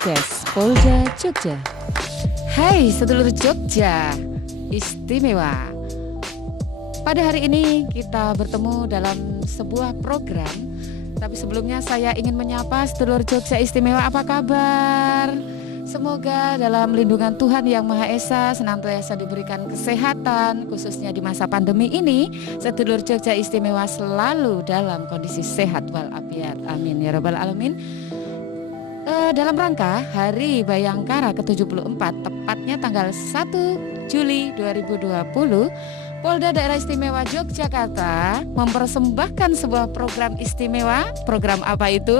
Podcast Polda Jogja. Hai sedulur Jogja, istimewa. Pada hari ini kita bertemu dalam sebuah program. Tapi sebelumnya saya ingin menyapa sedulur Jogja istimewa, apa kabar? Semoga dalam lindungan Tuhan Yang Maha Esa senantiasa diberikan kesehatan, khususnya di masa pandemi ini. Sedulur Jogja istimewa selalu dalam kondisi sehat walafiat. Amin ya rabbal alamin. Dalam rangka Hari Bayangkara ke-74, tepatnya tanggal 1 Juli 2020, Polda Daerah Istimewa Yogyakarta mempersembahkan sebuah program istimewa. Program apa itu?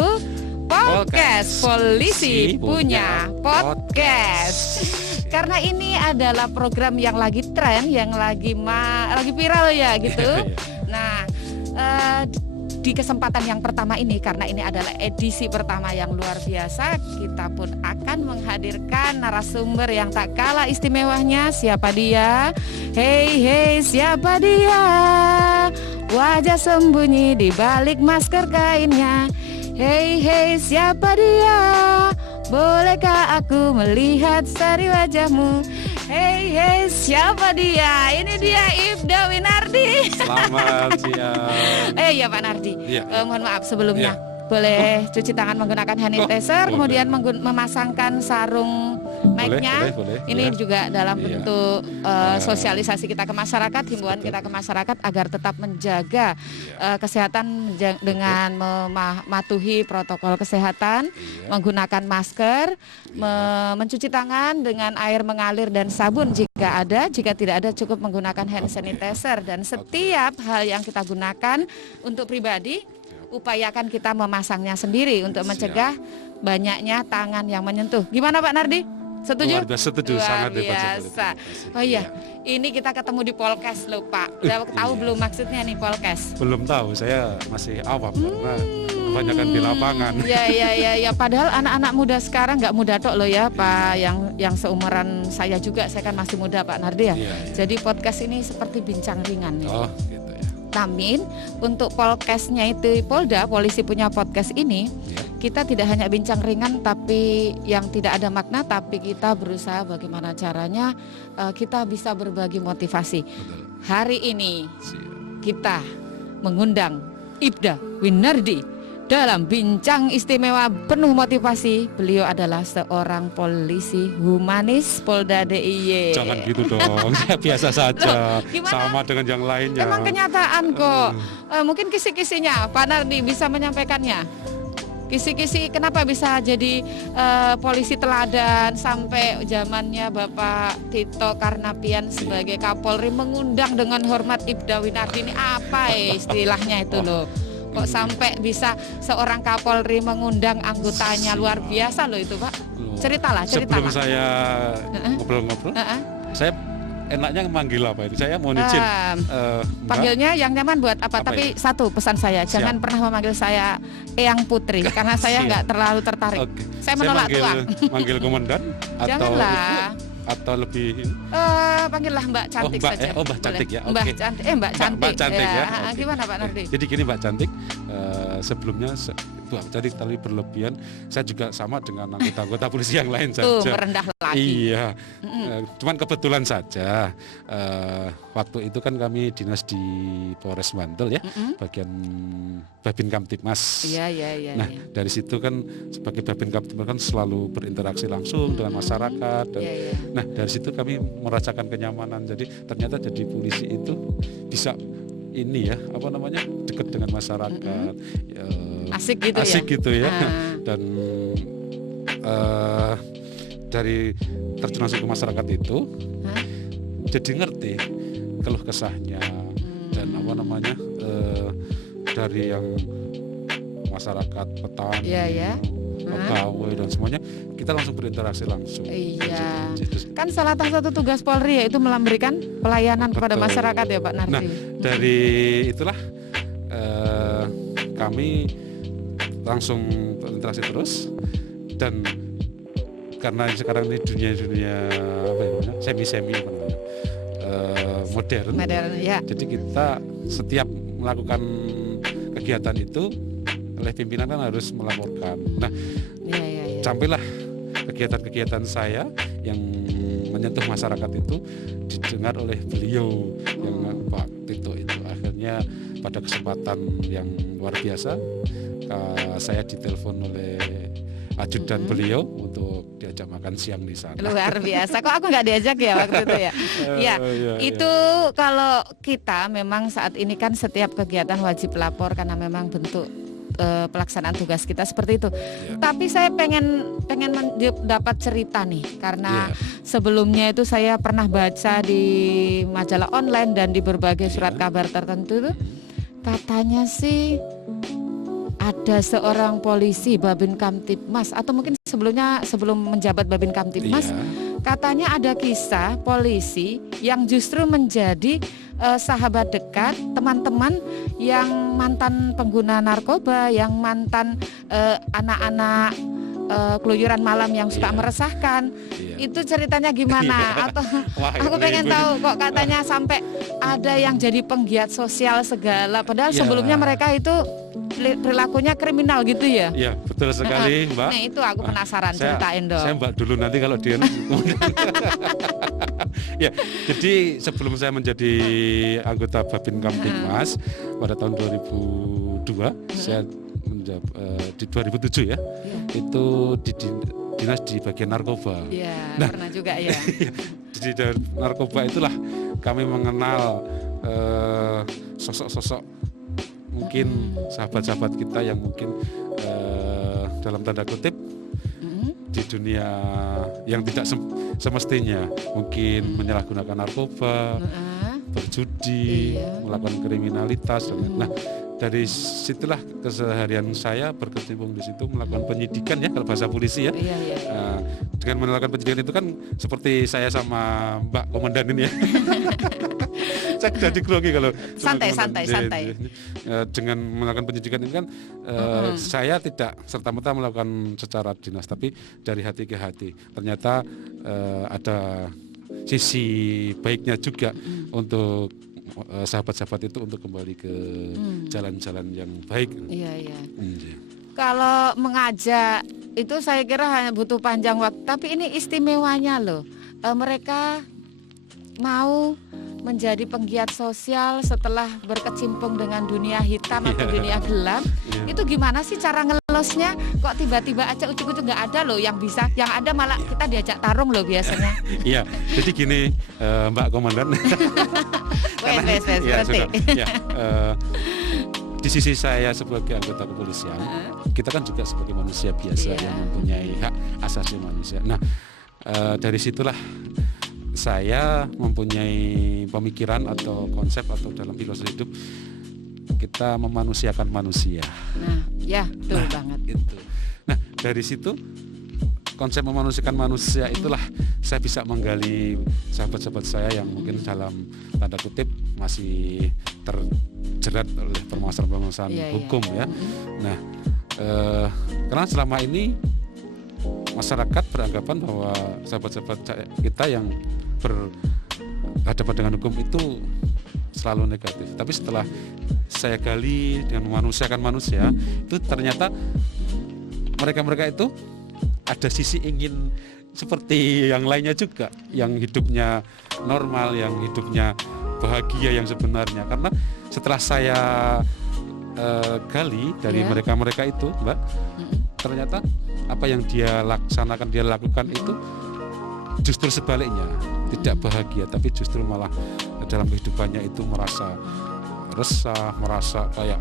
Podcast Polisi Punya Podcast. Karena ini adalah program yang lagi tren, yang lagi viral ya gitu. Nah, di kesempatan yang pertama ini, karena ini adalah edisi pertama yang luar biasa, kita pun akan menghadirkan narasumber yang tak kalah istimewanya. Siapa dia? Hey, siapa dia? Wajah sembunyi di balik masker kainnya. Hey, siapa dia? Bolehkah aku melihat sari wajahmu? Hey, siapa dia? Ini dia Ibda Winardi. Selamat siang. Ya Pak Nardi, mohon maaf sebelumnya. Ya. Boleh cuci tangan menggunakan hand sanitizer, kemudian memasangkan sarung mic-nya. Boleh. Ini Ya. juga dalam bentuk sosialisasi kita ke masyarakat, himbauan kita ke masyarakat agar tetap menjaga kesehatan dengan mematuhi protokol kesehatan, menggunakan masker, mencuci tangan dengan air mengalir dan sabun jika ada, jika tidak ada cukup menggunakan hand sanitizer, dan setiap hal yang kita gunakan untuk pribadi, upayakan kita memasangnya sendiri untuk mencegah banyaknya tangan yang menyentuh. Gimana Pak Nardi? Setuju? Setuju, sangat biasa. Oh iya, ini kita ketemu di Polkes loh Pak. Udah tahu belum maksudnya nih Polkes? Belum tahu, saya masih awam karena kebanyakan di lapangan. Ya. Padahal anak-anak muda sekarang nggak muda tok loh ya Pak. Yang seumuran saya juga, saya kan masih muda Pak Nardi ya. Jadi podcast ini seperti bincang ringan. Oh gitu ya. Namun untuk Polkesnya itu Polda, Polisi Punya Podcast ini, kita tidak hanya bincang ringan tapi yang tidak ada makna, tapi kita berusaha bagaimana caranya kita bisa berbagi motivasi. Hari ini kita mengundang Ibda Winardi dalam bincang istimewa penuh motivasi. Beliau adalah seorang polisi humanis Polda DIY. Jangan gitu dong, biasa saja. Loh, sama dengan yang lainnya. Emang kenyataan kok. Mungkin kisi-kisinya Pak Nardi bisa menyampaikannya. Kisi-kisi kenapa bisa jadi polisi teladan sampai zamannya Bapak Tito Karnavian sebagai Kapolri mengundang dengan hormat Ibda Winardi, ini apa istilahnya itu loh. Kok sampai bisa seorang Kapolri mengundang anggotanya, luar biasa loh itu Pak. Ceritalah. Sebelum saya ngobrol-ngobrol, saya enaknya manggil apa ini? Saya mau izin. Panggilnya yang nyaman buat apa? Tapi ini? satu pesan saya, jangan pernah memanggil saya Eyang Putri karena saya nggak terlalu tertarik. Okay. Saya menolak tuang. Manggil komandan atau janganlah. Atau lebih panggillah Mbak Cantik saja. Mbak Cantik ya. Mbak Cantik. Mbak Cantik ya. Okay. Gimana Pak Nardi? Jadi gini Mbak Cantik, sebelumnya Mbak Cantik tadi berlebihan. Saya juga sama dengan anggota polisi yang lain saja. Merendah lagi. Iya. Cuman kebetulan saja waktu itu kan kami dinas di Polres Bantul ya, bagian Babin Kamtibmas. Iya. Nah, dari situ kan sebagai Babin Kamtibmas kan selalu berinteraksi langsung dengan masyarakat dan nah, dari situ kami merasakan kenyamanan. Jadi ternyata jadi polisi itu bisa ini ya, apa namanya, dekat dengan masyarakat. Asik gitu ya. Dan dari terjun langsung ke masyarakat itu jadi ngerti keluh kesahnya dan apa namanya, dari yang masyarakat petani, pegawai dan semuanya, kita langsung berinteraksi langsung. Iya. Kan salah satu tugas Polri yaitu memberikan pelayanan kepada masyarakat ya Pak Nardi. Nah, dari itulah kami langsung berinteraksi terus, dan karena sekarang ini dunia apa ya, semi apa namanya, modern ya. Jadi kita setiap melakukan kegiatan itu oleh pimpinan kan harus melaporkan. Nah, sampailah kegiatan-kegiatan saya yang menyentuh masyarakat itu didengar oleh beliau yang Pak Tito itu. Akhirnya pada kesempatan yang luar biasa saya ditelepon oleh ajudan beliau untuk diajak makan siang di sana. Luar biasa. Kok aku nggak diajak ya waktu itu ya? Ya, itu kalau kita memang saat ini kan setiap kegiatan wajib lapor karena memang bentuk pelaksanaan tugas kita seperti itu. Tapi saya pengen dapat cerita nih karena sebelumnya itu saya pernah baca di majalah online dan di berbagai surat kabar tertentu itu katanya sih ada seorang polisi Babin Kamtibmas atau mungkin sebelum menjabat Babin Kamtibmas katanya ada kisah polisi yang justru menjadi sahabat dekat teman-teman yang mantan pengguna narkoba, yang mantan anak-anak keluyuran malam yang suka meresahkan. Itu ceritanya gimana? Atau aku pengen tahu kok katanya sampai ada yang jadi penggiat sosial segala padahal sebelumnya mereka itu perilakunya kriminal gitu ya? Iya, betul sekali, Mbak. Nah, itu aku penasaran, ceritain dong. Saya Mbak dulu nanti kalau dia ya, jadi sebelum saya menjadi anggota Babin Kamtibmas pada tahun 2002, saya di 2007 ya. Itu di dinas di bagian narkoba. Iya, pernah juga ya. Di narkoba itulah kami mengenal sosok-sosok mungkin sahabat-sahabat kita yang mungkin dalam tanda kutip di dunia yang tidak semestinya mungkin menyalahgunakan narkoba, berjudi, melakukan kriminalitas. Nah, dari situlah keseharian saya berkecimpung di situ melakukan penyidikan ya kalau bahasa polisi ya. Dengan melakukan penyidikan itu kan seperti saya sama Mbak Komandan ini ya. Saya jadi grogi kalau santai. Dengan melakukan penyidikan ini kan saya tidak serta-merta melakukan secara dinas tapi dari hati ke hati. Ternyata ada sisi baiknya juga untuk sahabat-sahabat itu untuk kembali ke jalan-jalan yang baik. Iya. Kalau mengajak itu saya kira hanya butuh panjang waktu, tapi ini istimewanya loh. Mereka mau menjadi penggiat sosial setelah berkecimpung dengan dunia hitam atau dunia gelap. Itu gimana sih cara ngelosnya? Kok tiba-tiba aja ucuk-ucuk nggak ada loh yang bisa, yang ada malah kita diajak tarung loh biasanya. Iya, jadi gini Mbak Komandan. Di sisi saya sebagai anggota kepolisian, kita kan juga sebagai manusia biasa yang mempunyai hak asasi manusia. Nah, dari situlah saya mempunyai pemikiran atau konsep atau dalam filosofi hidup kita memanusiakan manusia. Betul banget. Itu. Nah, dari situ konsep memanusiakan manusia itulah saya bisa menggali sahabat-sahabat saya yang mungkin dalam tanda kutip masih terjerat oleh permasalahan-permasalahan hukum ya. Nah, karena selama ini masyarakat beranggapan bahwa sahabat-sahabat kita yang berhadapan dengan hukum itu selalu negatif. Tapi setelah saya gali dengan memanusiakan manusia, itu ternyata mereka-mereka itu ada sisi ingin seperti yang lainnya juga, yang hidupnya normal, yang hidupnya bahagia yang sebenarnya. Karena setelah saya gali dari mereka-mereka itu, Mbak, ternyata apa yang dia lakukan itu justru sebaliknya, tidak bahagia, tapi justru malah dalam kehidupannya itu merasa resah, merasa kayak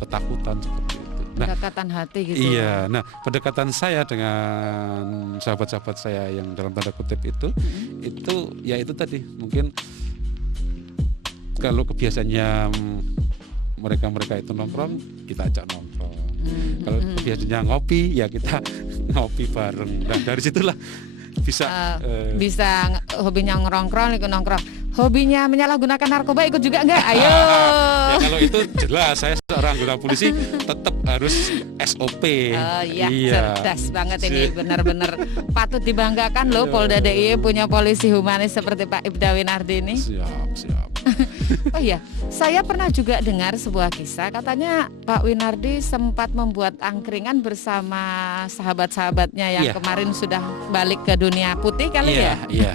ketakutan seperti itu. Pendekatan hati gitu. Iya, nah pendekatan saya dengan sahabat-sahabat saya yang dalam tanda kutip itu ya itu tadi mungkin kalau kebiasaannya mereka itu nongkrong, kita ajak nongkrong. Kalau kebiasaannya ngopi, ya kita ngopi bareng. Nah dari situlah bisa hobinya nongkrong, ikut nongkrong. Hobinya menyalahgunakan narkoba ikut juga enggak? Ayo. Ya kalau itu jelas, saya seorang anggota polisi tetap harus SOP. Oh iya, cerdas banget ini, benar-benar patut dibanggakan loh Polda DIY punya polisi humanis seperti Pak Ibda Winardi ini. Siap. Oh iya, saya pernah juga dengar sebuah kisah, katanya Pak Winardi sempat membuat angkringan bersama sahabat-sahabatnya yang kemarin sudah balik ke dunia putih kali ya? Iya.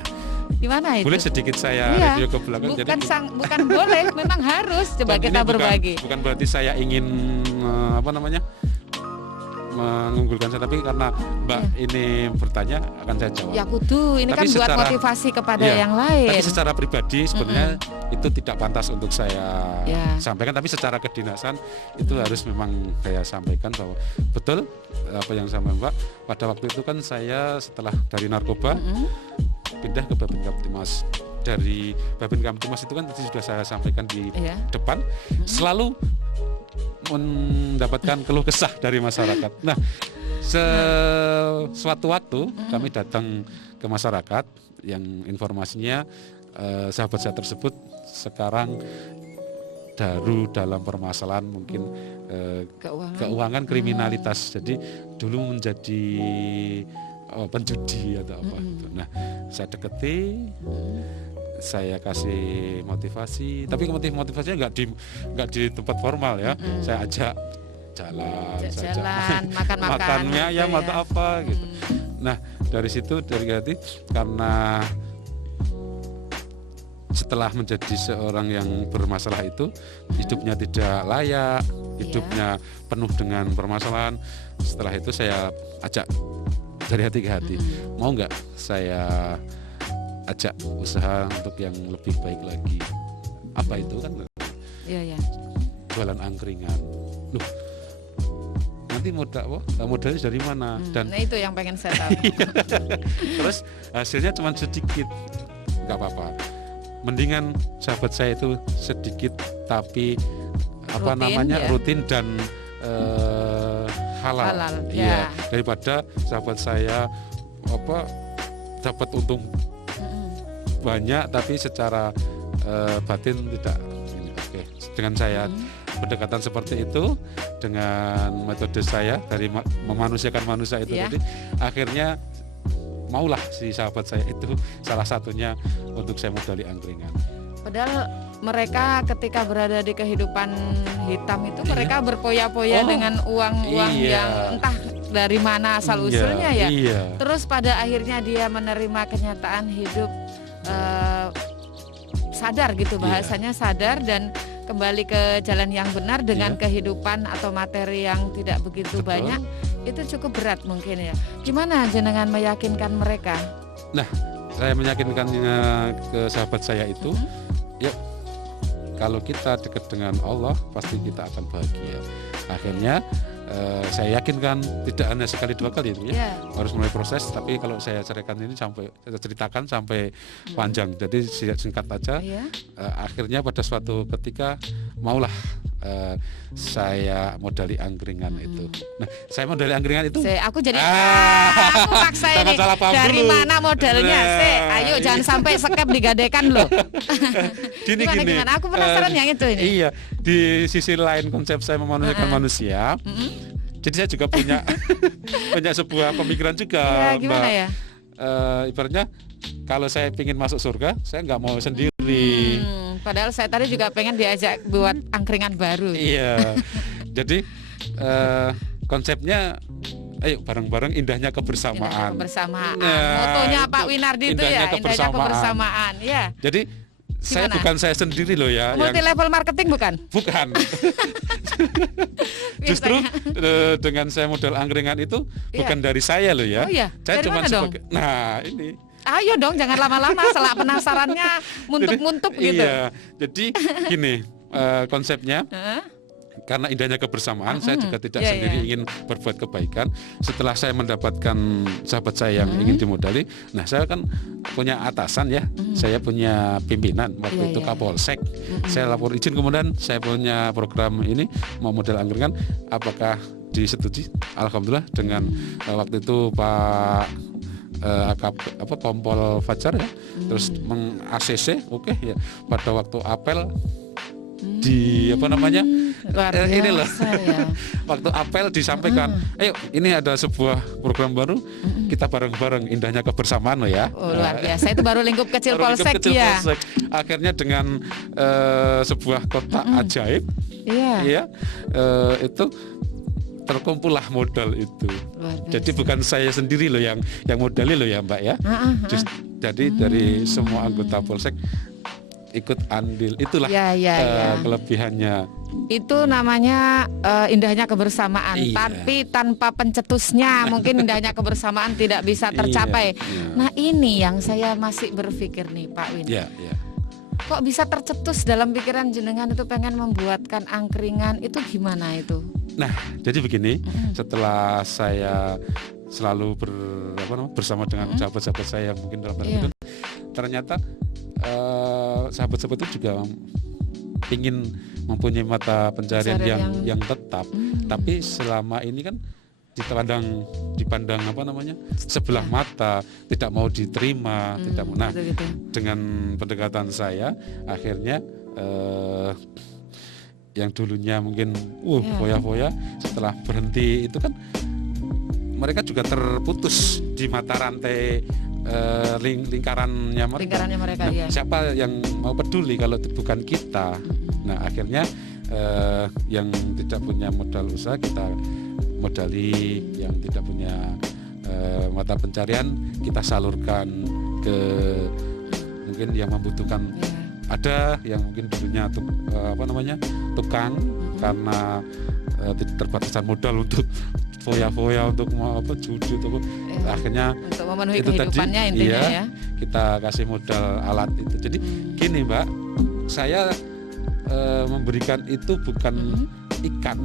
Gimana itu? Boleh sedikit saya review ke belakang. Bukan boleh, memang harus. Coba kita berbagi. Bukan berarti saya ingin mengunggulkan saya, tapi karena Mbak ini bertanya akan saya jawab. Ya kudu, ini tapi kan buat motivasi kepada yang lain. Tapi secara pribadi sebenarnya itu tidak pantas untuk saya sampaikan, tapi secara kedinasan itu harus memang saya sampaikan bahwa betul apa yang sama Mbak. Pada waktu itu kan saya setelah dari narkoba pindah ke Babin Kamtibmas. Dari Babin Kamtibmas itu kan tadi sudah saya sampaikan di depan, selalu mendapatkan keluh kesah dari masyarakat. Nah, suatu waktu kami datang ke masyarakat yang informasinya sahabat saya tersebut sekarang dalam permasalahan mungkin keuangan kriminalitas. Jadi dulu menjadi penjudi atau apa gitu. Nah, saya deketi, saya kasih motivasi, tapi motivasinya nggak di tempat formal ya. Saya ajak jalan, makannya ya mata apa gitu. Nah, dari situ dari hati, karena setelah menjadi seorang yang bermasalah itu hidupnya tidak layak, hidupnya penuh dengan permasalahan. Setelah itu saya ajak dari hati ke hati, mau nggak saya ajak usaha untuk yang lebih baik lagi. Apa itu kan? Jualan angkringan. Loh, nanti modalnya dari mana? Dan nah itu yang pengen saya tahu. Terus hasilnya cuma sedikit, nggak apa-apa. Mendingan sahabat saya itu sedikit tapi rutin dan halal. Iya, daripada sahabat saya dapat untung banyak tapi secara batin tidak. Oke, dengan saya pendekatan seperti itu, dengan metode saya dari memanusiakan manusia itu tadi, akhirnya maulah si sahabat saya itu salah satunya untuk saya modali angkringan. Padahal mereka ketika berada di kehidupan hitam itu mereka berpoya-poya dengan uang-uang yang entah dari mana asal usulnya ya. Terus pada akhirnya dia menerima kenyataan hidup sadar gitu, bahasanya sadar, dan kembali ke jalan yang benar dengan kehidupan atau materi yang tidak begitu banyak. Itu cukup berat mungkin ya. Gimana jenengan meyakinkan mereka? Nah, saya meyakinkannya ke sahabat saya itu, yuk, kalau kita dekat dengan Allah pasti kita akan bahagia. Akhirnya saya yakinkan tidak hanya sekali dua kali itu ya, harus mulai proses. Tapi kalau saya ceritakan sampai panjang, jadi singkat aja. Akhirnya pada suatu ketika maulah saya modali angkringan itu. Nah, saya modali angkringan itu. Aku jadi aku maksa ini dari mana modalnya? Ayo jangan sampai sekep digadekan loh. Gimana? Aku penasaran yang itu ini. Iya, di sisi lain konsep saya memanusiakan manusia. Jadi saya juga punya sebuah pemikiran juga, gimana Mbak. Ya? Ibaratnya kalau saya ingin masuk surga, saya nggak mau sendiri. Padahal saya tadi juga pengen diajak buat angkringan baru. Iya. Jadi konsepnya, ayo bareng-bareng indahnya kebersamaan. Motonya Pak Winardi itu ya, indahnya kebersamaan. Ya. Jadi saya bukan saya sendiri loh ya. Multi level marketing bukan? Bukan. Justru dengan saya modal angkringan itu bukan dari saya loh ya. Saya cuma sebagai. Nah ini. Ayo dong, jangan lama-lama, selak penasarannya muntuk-muntuk gitu. Iya, jadi gini konsepnya. Karena indahnya kebersamaan, saya juga tidak sendiri ingin berbuat kebaikan. Setelah saya mendapatkan sahabat saya yang ingin dimodali, nah saya kan punya atasan ya, saya punya pimpinan waktu itu Kapolsek. Saya lapor izin, kemudian saya punya program ini mau modal angkringan, apakah disetujui? Alhamdulillah dengan waktu itu Pak Kompol Fajar ya, terus meng-ACC, oke ya. Pada waktu apel di Luar ini loh. biasa ya. Waktu apel disampaikan, ayo ini ada sebuah program baru, kita bareng-bareng, indahnya kebersamaan loh ya. Oh, luar biasa, itu baru lingkup kecil Baru lingkup Polsek kecil ya. Polsek. Akhirnya dengan sebuah kotak ajaib, Iya. itu terkumpullah modal itu. Luar biasa. Jadi bukan saya sendiri loh yang modali loh ya Mbak ya. Jadi dari semua anggota Polsek ikut andil, itulah kelebihannya. Itu namanya indahnya kebersamaan. Iya. Tapi tanpa pencetusnya mungkin indahnya kebersamaan tidak bisa tercapai. Iya. Nah ini yang saya masih berpikir nih Pak Win. Iya. Kok bisa tercetus dalam pikiran jenengan itu pengen membuatkan angkringan, itu gimana itu? Nah jadi begini, setelah saya selalu bersama dengan sahabat-sahabat saya yang mungkin dalam itu, ternyata sahabat-sahabat itu juga ingin mempunyai mata pencarian yang tetap, tapi selama ini kan dipandang sebelah mata, tidak mau diterima, tidak mau. Nah, dengan pendekatan saya akhirnya yang dulunya mungkin foya-foya, setelah berhenti itu kan mereka juga terputus di mata rantai lingkarannya mereka. Nah, siapa yang mau peduli kalau bukan kita? Nah akhirnya yang tidak punya modal usaha kita modali, yang tidak punya mata pencarian kita salurkan ke mungkin yang membutuhkan. Ada yang mungkin dulunya tukang karena keterbatasan modal untuk foya-foya, untuk judi, akhirnya untuk memenuhi itu kehidupannya tadi, intinya ya. Kita kasih modal alat itu. Jadi gini Mbak, saya memberikan itu bukan ikan,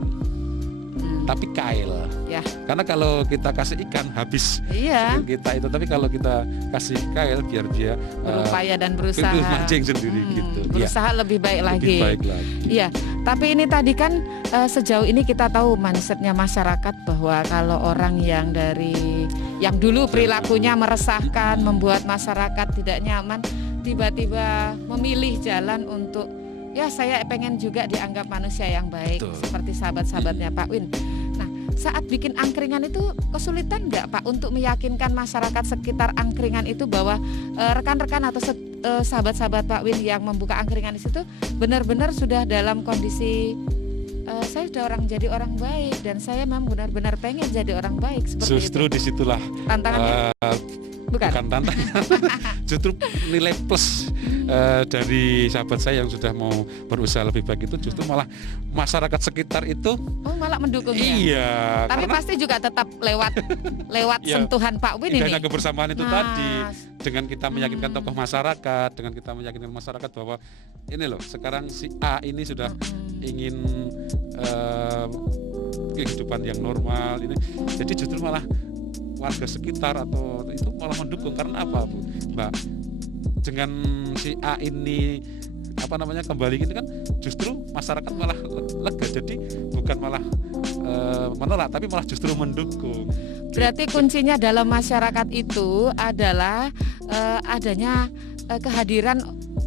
tapi kail. Ya. Karena kalau kita kasih ikan habis kita itu, tapi kalau kita kasih kail biar dia berupaya dan berusaha mancing sendiri gitu. Berusaha lebih baik lagi. Iya. Tapi ini tadi kan sejauh ini kita tahu mindsetnya masyarakat bahwa kalau orang yang dulu perilakunya meresahkan, membuat masyarakat tidak nyaman, tiba-tiba memilih jalan untuk saya pengen juga dianggap manusia yang baik. Betul. Seperti sahabat-sahabatnya Pak Win. Nah, saat bikin angkringan itu kesulitan nggak Pak untuk meyakinkan masyarakat sekitar angkringan itu bahwa rekan-rekan atau sahabat-sahabat Pak Win yang membuka angkringan di situ benar-benar sudah dalam kondisi saya sudah jadi orang baik dan saya memang benar-benar pengen jadi orang baik seperti Justru itu. Disitulah tantangannya. Bukan tantangan, justru nilai plus dari sahabat saya yang sudah mau berusaha lebih baik itu justru malah masyarakat sekitar itu malah mendukung. Iya. Tapi pasti juga tetap lewat sentuhan Pak Win ini. Kebersamaan itu tadi, dengan kita meyakinkan tokoh masyarakat, dengan kita meyakinkan masyarakat bahwa ini loh sekarang si A ini sudah ingin kehidupan yang normal ini, jadi justru malah warga sekitar atau itu malah mendukung. Karena apa Bu Mbak, dengan si A ini kembali ini kan justru masyarakat malah lega, jadi bukan malah menolak tapi malah justru mendukung. Berarti kuncinya dalam masyarakat itu adalah adanya kehadiran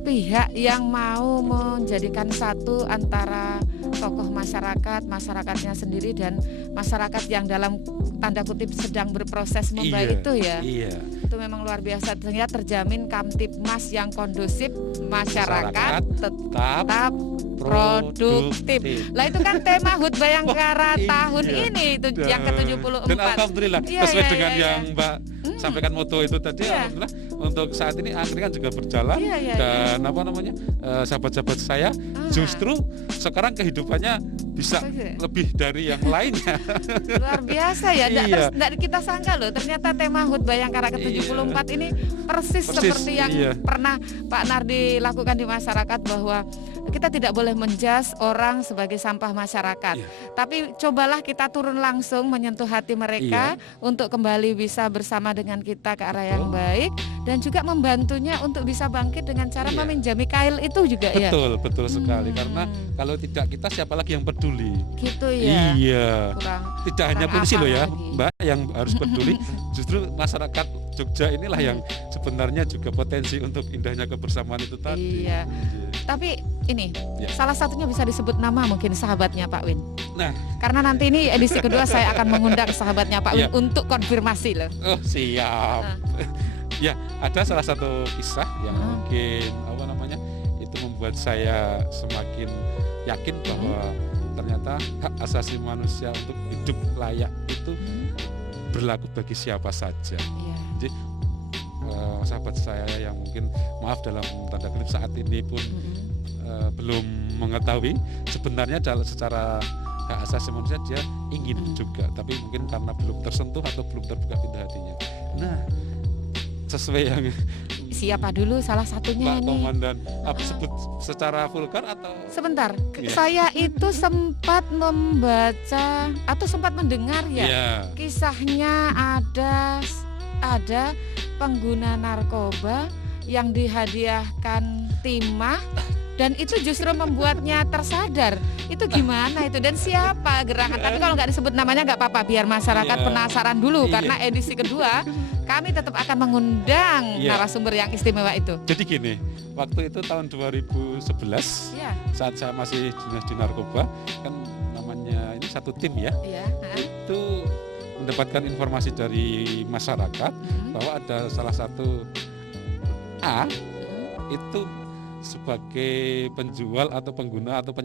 pihak yang mau menjadikan satu antara tokoh masyarakatnya sendiri dan masyarakat yang dalam tanda kutip sedang berproses membaik itu ya. Iya. Itu memang luar biasa, sehingga terjamin Kamtibmas yang kondusif, masyarakat tetap produktif. Lah itu kan tema HUT Bayangkara tahun ini itu yang ke-74. Dan alhamdulillah sesuai dengan yang Mbak sampaikan moto itu tadi, alhamdulillah untuk saat ini angkringan juga berjalan dan sahabat-sahabat saya justru sekarang kehidupannya bisa lebih dari yang lainnya. Luar biasa ya. Tidak kita sangka loh, ternyata tema HUT Bayangkara ke-74 ini persis seperti yang pernah Pak Nardi lakukan di masyarakat, bahwa kita tidak boleh menjas orang sebagai sampah masyarakat. Tapi cobalah kita turun langsung menyentuh hati mereka untuk kembali bisa bersama dengan kita ke arah yang baik, dan juga membantunya untuk bisa bangkit dengan cara meminjami kail itu juga. Betul sekali. Karena kalau tidak kita, siapa lagi yang peduli? Gitu ya. Iya. Tidak hanya polisi loh ya Mbak yang harus peduli, justru masyarakat Jogja inilah yang sebenarnya juga potensi untuk indahnya kebersamaan itu tadi. Iya. Tapi ini salah satunya bisa disebut nama mungkin sahabatnya Pak Win. Nah, karena nanti ini edisi kedua saya akan mengundang sahabatnya Pak Win untuk konfirmasi loh. Oh, siap. Ya, ada salah satu kisah yang mungkin itu membuat saya semakin yakin bahwa ternyata hak asasi manusia untuk hidup layak itu berlaku bagi siapa saja. Jadi sahabat saya yang mungkin maaf dalam tanda kutip saat ini pun belum mengetahui sebenarnya secara hak asasi manusia dia ingin juga, tapi mungkin karena belum tersentuh atau belum terbuka pintu hatinya. Nah, sesuai yang siapa dulu salah satunya Pak ini? Komandan, apa sebut secara vulgar atau? Sebentar, saya itu sempat membaca atau sempat mendengar kisahnya ada pengguna narkoba yang dihadiahkan timah dan itu justru membuatnya tersadar. Itu gimana itu dan siapa gerangan? Tapi kalau nggak disebut namanya nggak apa-apa, biar masyarakat penasaran dulu karena edisi kedua kami tetap akan mengundang narasumber yang istimewa itu. Jadi gini, waktu itu tahun 2011 saat saya masih dinas di narkoba, kan namanya ini satu tim itu mendapatkan informasi dari masyarakat bahwa ada salah satu A itu sebagai penjual atau pengguna atau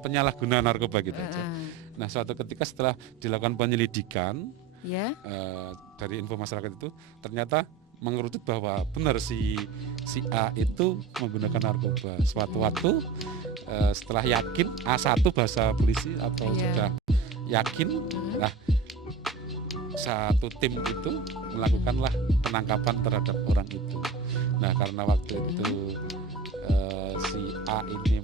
penyalahguna narkoba gitu aja. Nah, suatu ketika setelah dilakukan penyelidikan dari info masyarakat itu ternyata mengerucut bahwa benar si A itu menggunakan narkoba. Suatu waktu setelah yakin A1 bahasa polisi atau sudah yakin, nah satu tim itu melakukanlah penangkapan terhadap orang itu. Nah, karena waktu itu si A ini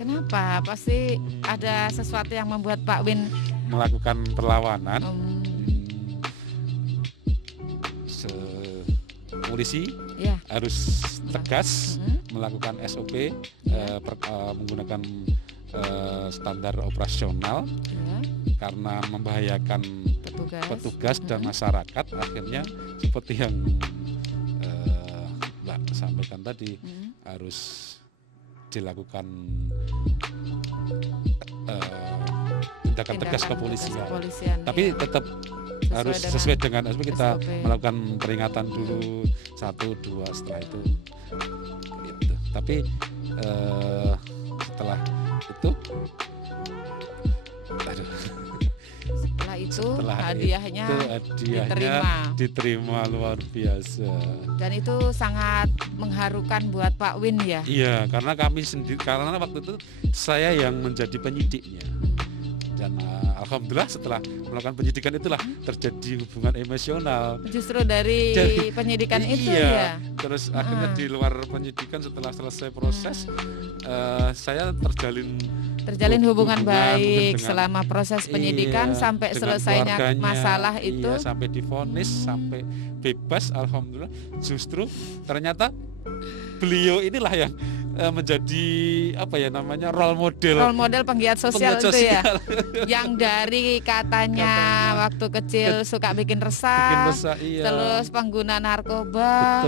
kenapa? Pasti ada sesuatu yang membuat Pak Win melakukan perlawanan. Polisi harus tegas melakukan SOP menggunakan standar operasional karena membahayakan petugas dan masyarakat. Akhirnya seperti yang Mbak sampaikan tadi harus dilakukan tindakan tegas kepolisian. Tapi tetap harus sesuai dengan SOP. Kita melakukan peringatan dulu 1, 2 setelah itu gitu. Tapi setelah itu hadiahnya diterima luar biasa. Dan itu sangat mengharukan buat Pak Win ya. Iya, karena kami sendiri, karena waktu itu saya yang menjadi penyidiknya. Dan alhamdulillah setelah melakukan penyidikan itulah terjadi hubungan emosional. Justru dari penyidikan itu Terus akhirnya di luar penyidikan setelah selesai proses saya terjalin hubungan baik selama proses penyidikan sampai selesainya masalah itu. Iya, sampai divonis, sampai bebas, alhamdulillah. Justru ternyata beliau inilah yang menjadi role model penggiat sosial itu ya. Yang dari katanya waktu kecil suka bikin resah, terus pengguna narkoba,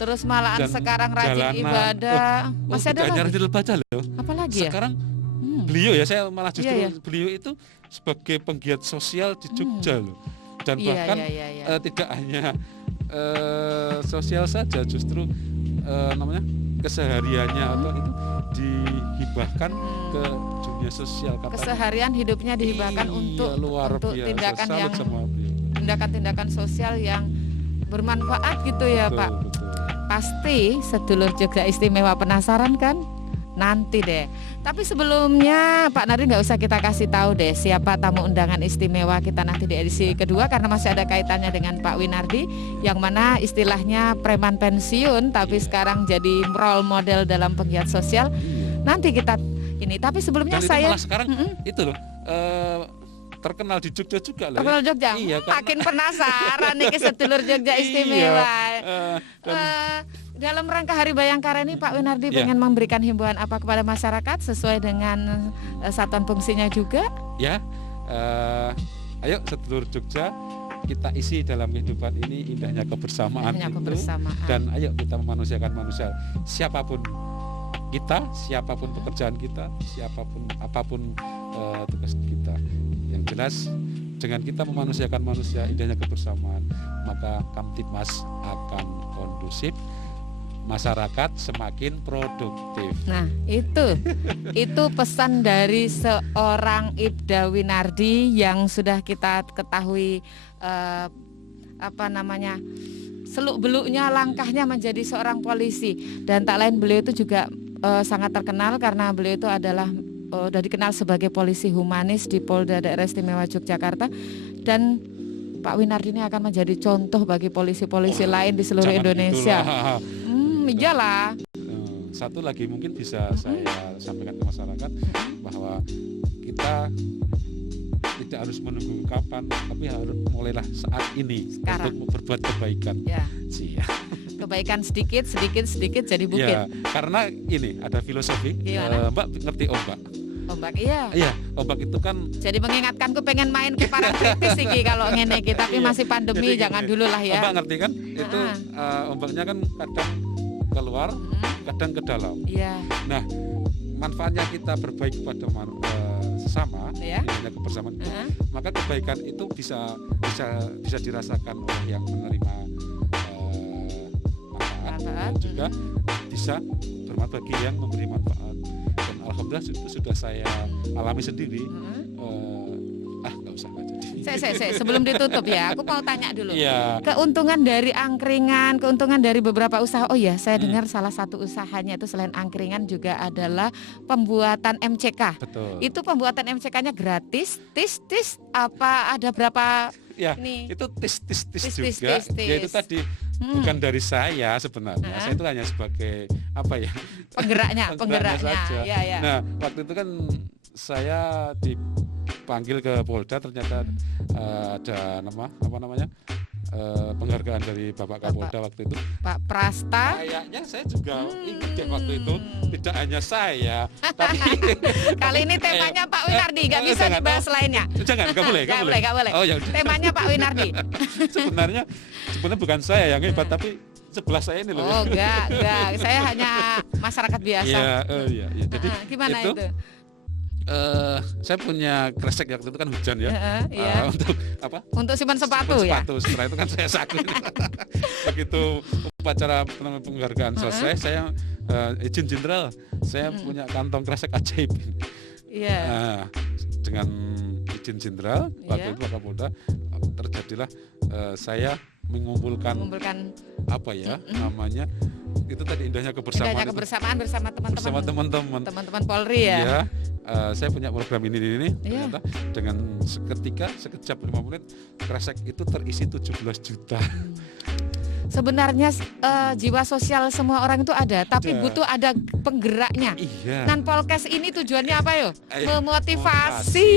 terus malahan sekarang rajin ibadah. Masih ada lagi? Apa lagi ya? Sekarang beliau saya malah justru beliau itu sebagai penggiat sosial di Jogja loh. Dan bahkan tidak hanya sosial saja, justru kesehariannya atau itu dihibahkan ke dunia sosial. Keseharian hidupnya dihibahkan untuk tindakan sosial yang bermanfaat gitu ya, Pak. Pasti sedulur Jogja Istimewa penasaran kan? Nanti deh. Tapi sebelumnya Pak Nardi nggak usah kita kasih tahu deh siapa tamu undangan istimewa kita nanti di edisi kedua, karena masih ada kaitannya dengan Pak Winardi yang mana istilahnya preman pensiun tapi sekarang jadi role model dalam penggiat sosial. Nanti kita ini. Tapi sebelumnya saya sekarang itu loh. Terkenal di Jogja juga loh. Terkenal Jogja. Iya, makin penasaran nih sedulur Jogja Istimewa. Dalam rangka Hari Bayangkara ini Pak Winardi pengen memberikan himbauan apa kepada masyarakat sesuai dengan satuan fungsinya juga? Ya, ayo sedulur Jogja, kita isi dalam kehidupan ini indahnya kebersamaan, dan ayo kita memanusiakan manusia, siapapun kita, siapapun pekerjaan kita, siapapun apapun tugas kita. Yang jelas dengan kita memanusiakan manusia, indahnya kebersamaan, maka Kamtibmas akan kondusif, masyarakat semakin produktif. Nah, itu pesan dari seorang Ibda Winardi yang sudah kita ketahui seluk-beluknya langkahnya menjadi seorang polisi, dan tak lain beliau itu juga sangat terkenal karena beliau itu adalah sudah dikenal sebagai polisi humanis di Polda Daerah Istimewa Yogyakarta, dan Pak Winardi ini akan menjadi contoh bagi polisi-polisi lain di seluruh Indonesia. Iyalah. Satu lagi mungkin bisa saya sampaikan ke masyarakat bahwa kita tidak harus menunggu kapan, tapi harus mulailah saat ini sekarang untuk berbuat kebaikan. Ya. Kebaikan sedikit jadi bukit. Ya, karena ini ada filosofi. Mbak ngerti ombak? Ombak, iya. Iya, ombak itu kan. Jadi mengingatkanku pengen main ke Parangtritis iki kalau ngene iki, tapi masih pandemi. Jadi, jangan dulu lah ya. Ombak ngerti kan? Itu ombaknya kan kadang keluar, kadang ke dalam. Iya. Nah, manfaatnya kita berbaik kepada sesama, namanya kebersamaan itu, maka kebaikan itu bisa dirasakan oleh yang menerima manfaat, dan juga bisa bermanfaat bagi yang memberi manfaat. Dan alhamdulillah itu sudah saya alami sendiri. Nggak usah jadi. Sebelum ditutup ya, aku mau tanya dulu. Ya. Keuntungan dari angkringan, keuntungan dari beberapa usaha. Oh ya, saya dengar salah satu usahanya itu selain angkringan juga adalah pembuatan MCK. Betul. Itu pembuatan MCK-nya gratis, tis apa ada berapa? Ya, ini? Itu tis juga. Ya itu tadi bukan dari saya sebenarnya. Saya itu hanya sebagai penggeraknya saja. Ya. Nah, waktu itu kan saya dipanggil ke Polda, ternyata ada penghargaan dari Bapak Kapolda waktu itu, Pak Prasta. Kayaknya saya juga ingat deh waktu itu, tidak hanya saya, tapi kali ini temanya Pak Winardi, nggak bisa dibahas lainnya. Nggak boleh. Oh ya udah. Temanya Pak Winardi. Sebenarnya bukan saya yang hebat, tapi sebelah saya ini loh. Oh enggak, saya hanya masyarakat biasa. Iya. Jadi gimana itu? Saya punya kresek waktu itu kan hujan ya. Untuk apa? Untuk simpan sepatu ya. Setelah itu kan saya saku. Begitu upacara penghargaan selesai, saya izin jenderal. Saya punya kantong kresek ajaib. Iya. Dengan izin jenderal waktu itu Pak Kapolda, terjadilah saya mengumpulkan namanya itu tadi indahnya kebersamaan bersama teman-teman Polri ya. Iya. Saya punya program ini ternyata dengan sekejap 5 menit kresek itu terisi 17 juta. Sebenarnya jiwa sosial semua orang itu ada, tapi butuh ada penggeraknya. Iya. Nan Polkes ini tujuannya apa yo? Memotivasi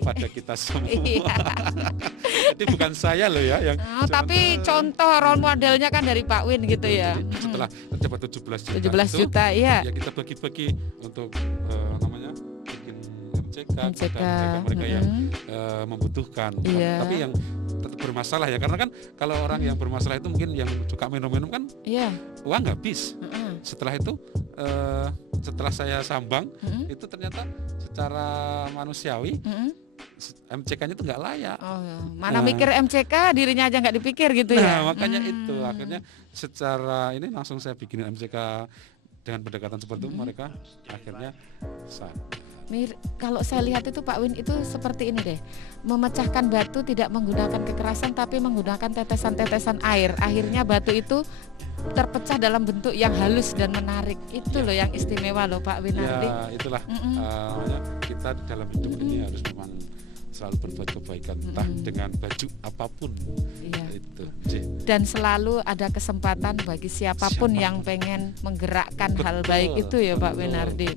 kepada kita semua. Iya. Jadi bukan saya loh ya yang. Tapi contoh role modelnya kan dari Pak Win gitu ya. Setelah terdapat 17 juta, iya. Ya kita bagi-bagi untuk MCK mereka yang membutuhkan. Iya. Tapi yang tetap bermasalah ya, karena kan kalau orang yang bermasalah itu mungkin yang suka minum-minum kan uang habis. Setelah itu setelah saya sambang itu ternyata secara manusiawi MCK-nya itu nggak layak. Mana mikir MCK, dirinya aja nggak dipikir gitu ya. Makanya itu akhirnya secara ini langsung saya bikin MCK dengan pendekatan seperti itu, mereka akhirnya kalau saya lihat itu Pak Win itu seperti ini deh, memecahkan batu tidak menggunakan kekerasan tapi menggunakan tetesan-tetesan air. Akhirnya batu itu terpecah dalam bentuk yang halus dan menarik. Itu loh yang istimewa loh Pak Winardi. Ya itulah kita dalam hidup ini harus memang selalu berbuat kebaikan, entah dengan baju apapun. Itu. Dan selalu ada kesempatan bagi siapapun yang pengen menggerakkan hal baik itu ya Pak Winardi.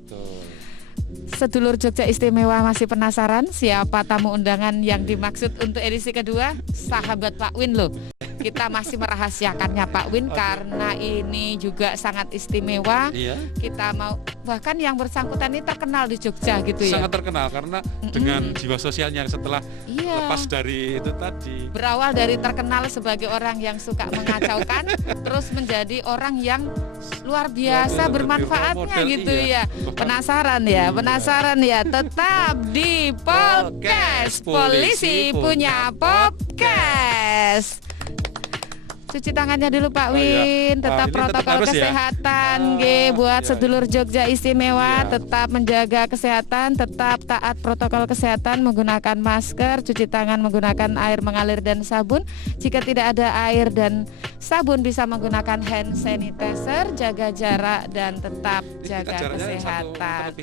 Sedulur Jogja Istimewa masih penasaran siapa tamu undangan yang dimaksud untuk edisi kedua? Sahabat Pak Win loh. kita masih merahasiakannya Pak Win karena ini juga sangat istimewa. Iya. Kita mau, bahkan yang bersangkutan ini terkenal di Jogja gitu ya. Sangat terkenal karena dengan jiwa sosialnya setelah lepas dari itu tadi. Berawal dari terkenal sebagai orang yang suka mengacaukan, terus menjadi orang yang luar biasa bermanfaatnya gitu ya. Penasaran ya, penasaran ya. Tetap di podcast Polisi Punya Podcast. Cuci tangannya dulu Pak Win, tetap protokol kesehatan buat sedulur Jogja istimewa, tetap menjaga kesehatan, tetap taat protokol kesehatan, menggunakan masker, cuci tangan menggunakan air mengalir dan sabun. Jika tidak ada air dan sabun bisa menggunakan hand sanitizer, jaga jarak dan tetap jaga kesehatan.